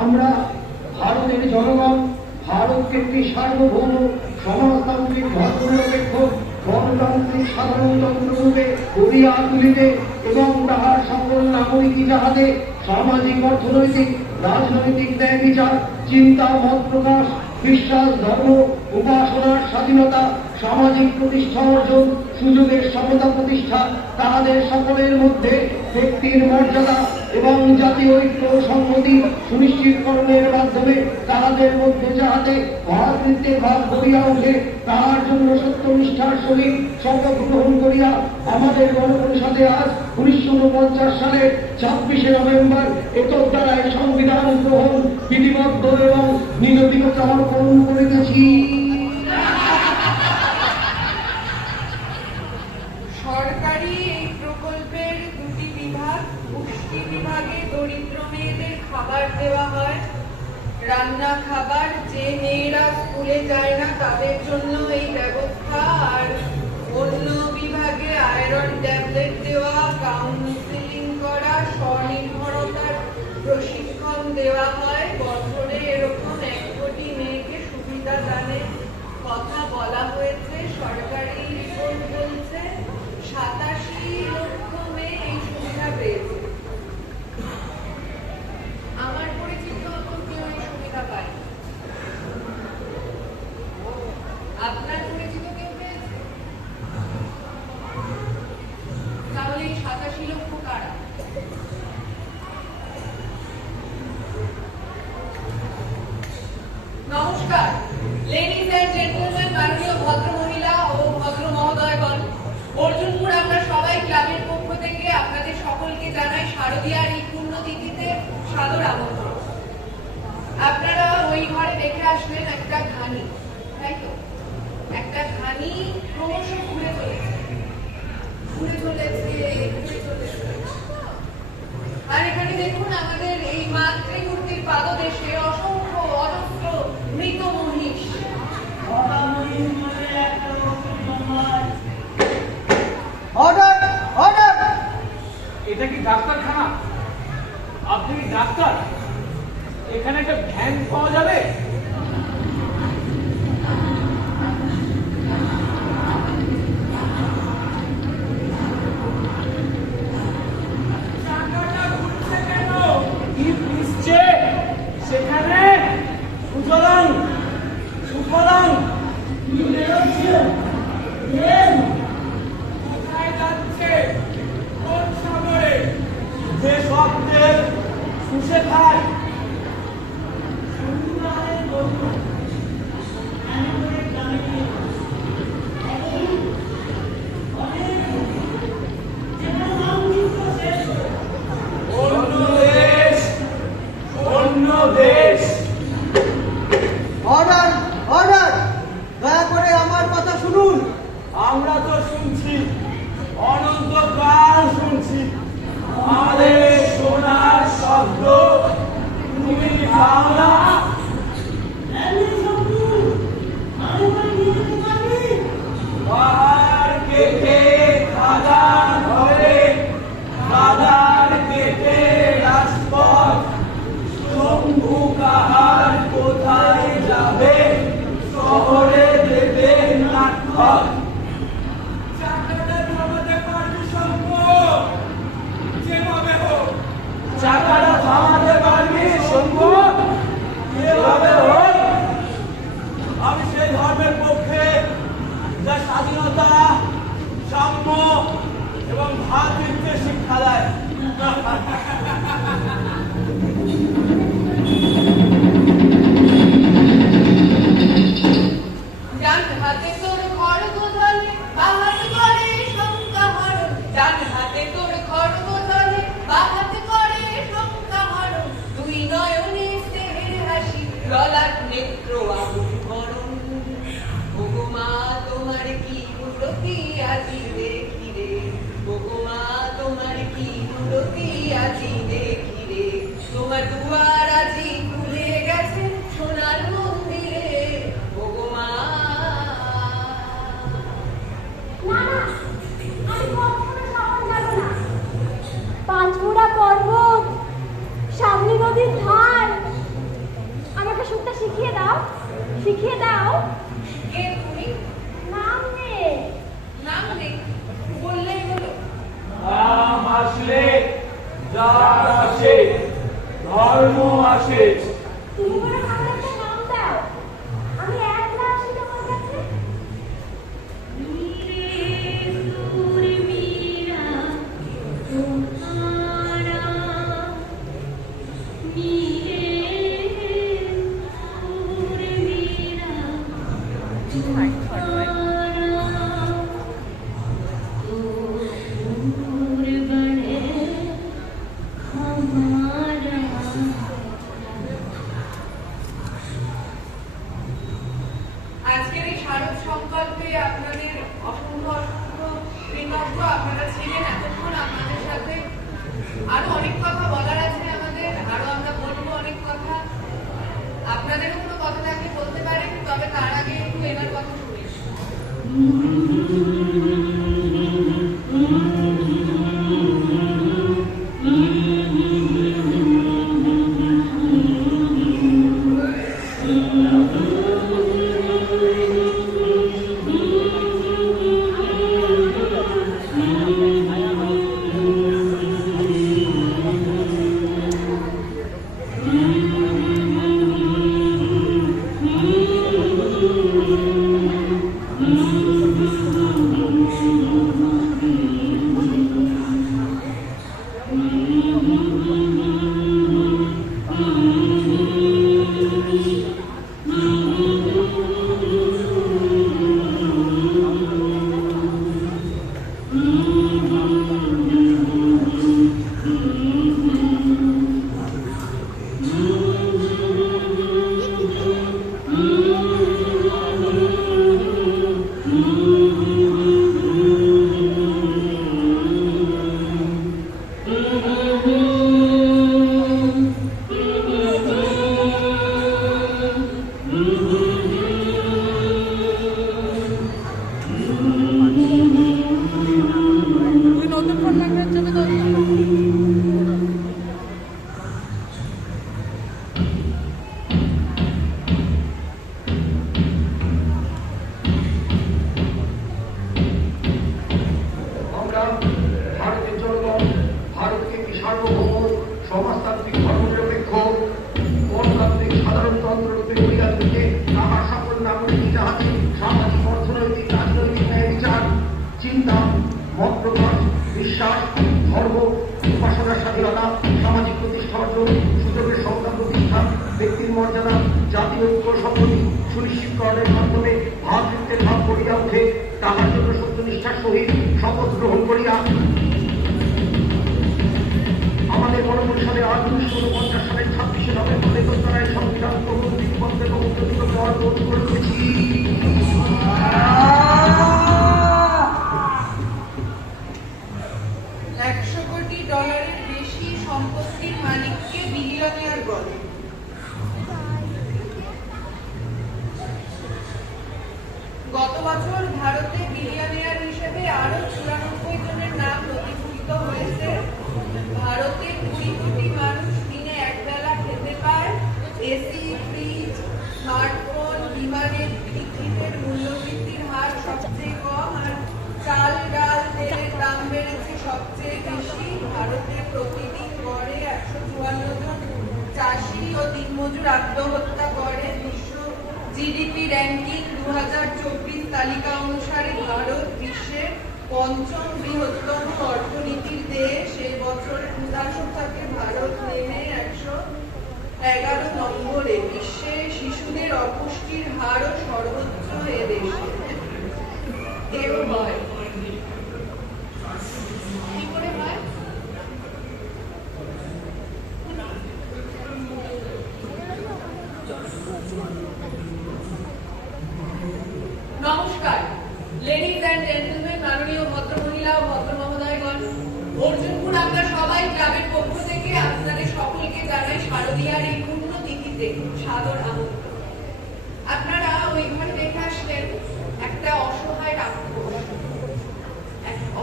আমরা ভারতের জনগণ ভারতকে একটি সার্বভৌম সমাজতান্ত্রিক ধর্মনিরপেক্ষ গণতান্ত্রিক সাধারণতন্ত্র রূপে গড়িয়া তুলিতে এবং তাহার সকল নাগরিক যাহাতে সামাজিক, অর্থনৈতিক, রাজনৈতিক ন্যায় বিচার, চিন্তা, মত প্রকাশ, বিশ্বাস, ধর্ম, উপাসনার স্বাধীনতা, সামাজিক প্রতিষ্ঠা অর্জন, সুযোগের সমতা প্রতিষ্ঠা, তাহাদের সকলের মধ্যে ব্যক্তির মর্যাদা এবং জাতীয় ঐক্য সংহতি সুনিশ্চিতকরণের মাধ্যমে তাহাদের মধ্যে যাহাতে ভাতৃত্বের ভাব গড়িয়া ওঠে, তাহার জন্য সত্যনিষ্ঠার সহিত শপথ গ্রহণ করিয়া আমাদের গণপরিষদে আজ 1949 সালের 26শে নভেম্বর এতদ দ্বারাই সংবিধান গ্রহণ বিধিবদ্ধ এবং নিরবিকতা অর্পণ করিতেছি। সরকারি এই প্রকল্পের দুটি বিভাগ, পুষ্টি বিভাগে দরিদ্র মেয়েদের খাবার দেওয়া হয়, রান্না খাবার, যে মেয়েরা স্কুলে যায় না তাদের জন্য এই ব্যবস্থা, আর অন্য বিভাগে আয়রন ট্যাবলেট দেওয়া, কাউন্সিলিং করা, স্বনির্ভরতার প্রশিক্ষণ দেওয়া হয়। বছরে এরকম 1 কোটি মেয়েকে সুবিধা দানের কথা বলা হয়েছে। সরকারি রিপোর্ট বলছে 87 লক্ষ মেয়ে এই সুবিধা পেয়েছে। আমার পরিচিত অত কেউ এই সুবিধা পায়। আপনার পরিচিত কেউ পেয়েছে? তাহলে এই 87 লক্ষ কারা? নমস্কার, লেডিজ এন্ড জেন্টলম্যান, মাননীয় ভদ্র মহিলা ও ভদ্র মহোদয়গণ, অর্জুনপুর আমরা সবাই ক্লাবের পক্ষ থেকে আপনাদের সকলকে জানাই শারদীয়ার এই পুণ্যতিথিতে সাদর আমন্ত্রণ। আপনারা ওই ঘরে দেখে আসবেন একটা ঘানি, তাই তো? একটা ঘানি ক্রমশ ঘুরে চলেছে, ঘুরে চলেছে, ঘুরে চলেছে। আর এখানে দেখুন আমাদের এই মাতৃমূর্তির পাদদেশে অসংখ্য অজস্র মৃত মহিষ। Order order! এটা কি ডাক্তারখানা? আপনি কি ডাক্তার? এখানে একটা ভ্যান পাওয়া যাবে? সেখানে সুতরাং সুতরাং কোথায় যাচ্ছে? কোন সাগরে? যে শব্দের শুষে খায় দেশ। Order order! দয়া করে আমার কথা শুনুন। আমরা তো শুনছি, অনন্তকাল শুনছি। আমাদের সোনার শব্দ আজকের এই শারদ সংকল্পে আপনাদের অসংখ্য অসংখ্য কৃতজ্ঞ। আপনারা ছিলেন এতক্ষণ আপনাদের সাথে। আরো অনেক কথা বলার আছে আমাদের, আরো আমরা বলবো অনেক কথা। আপনাদেরও কোনো কথা থাকলে বলতে পারেন, তবে তার আগে একটু এনার কথা শুনি। আমরা ভারতের জনগণ ভারতকে একটি সার্বভৌম সমাজতান্ত্রিক ধর্মনিরপেক্ষ গণতান্ত্রিক সাধারণতন্ত্র রূপে গড়িয়া তুলতে তাহার সকল নাগরিক জাহাজে সামাজিক অর্থনৈতিক রাজনৈতিক ন্যায় বিচার চিন্তা মত প্রকাশ বিশ্বাস ধর্ম উপাসনার স্বাধীনতা সামাজিক প্রতিষ্ঠা অর্জন সুযোগের সংখ্যা প্রতিষ্ঠা ব্যক্তির মর্যাদা জাতীয় ঐক্য সম্পত্তি সুনিশ্চিতকরণের মাধ্যমে ভাতৃত্বের ভাব করিয়া উঠে তাহার জন্য সত্যনিষ্ঠার সহিত শপথ গ্রহণ করিয়া আমাদের গণপরিষদে আজ 1949 সালের 26শে নভেম্বর একত্তরায় সংবিধান প্রবর্তন দিবসে অনুমোদিত করার অনুরোধ করেছি। 100 কোটি ডলারের বেশি সম্পত্তির মালিককে বিলিয়নিয়ার বলে। গত বছর ভারতে বিলিয়নিয়ার হিসেবে আরো 94 জনের নাম নথিভুক্ত হয়েছে। ভারতে 20 কোটি মানুষ দিনে একবেলা খেতে পায়। এসি, ফ্রিজ, স্মার্টফোন, বিমানের টিকিটের মূল্যবৃদ্ধির হার সবচেয়ে কম, আর চাল ডাল তেলের দাম বেড়েছে সবচেয়ে বেশি। ভারতে প্রতিদিন গড়ে 154 জন চাষি ও দিনমজুর আত্মহত্যা করে। বিশ্ব জিডিপি র্যাঙ্কিং 2024 তালিকা অনুসারে ভারত বিশ্বের 5ম বৃহত্তম অর্থনীতির দেশ। এই বছর 2000 থেকে ভারত নেমে 111 নম্বরে। বিশ্বে শিশুদের অপুষ্টির হারও সর্বোচ্চ এ দেশে। এও হয় কি করে হয়? নমস্কার লেডিজ অ্যান্ড জেন্টলম্যান, মাননীয় ভদ্রমহিলা ও ভদ্র মহোদয়গণ, অর্জুনপুর আমরা সবাই ক্লাবের পক্ষ থেকে আপনাদের সকলকে জানাই শারদীয়ার এই পূর্ণ তিথিতে সাদর আমন্ত্রণ।